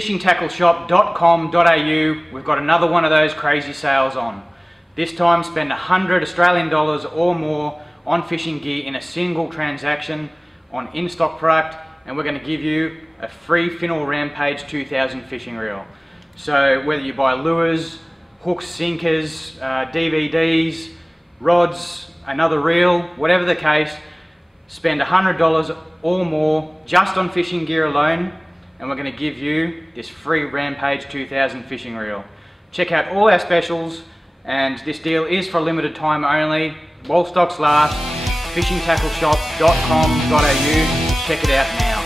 fishingtackleshop.com.au, we've got another one of those crazy sales on. This time spend 100 Australian dollars or more on fishing gear in a single transaction on in-stock product, and we're going to give you a free Finall Rampage 2000 fishing reel. So whether you buy lures, hooks, sinkers, DVDs, rods, another reel, whatever the case, spend $100 or more just on fishing gear alone, and we're going to give you this free Rampage 2000 fishing reel. Check out all our specials, and this deal is for a limited time only while stocks last. fishingtackleshop.com.au, check it out now.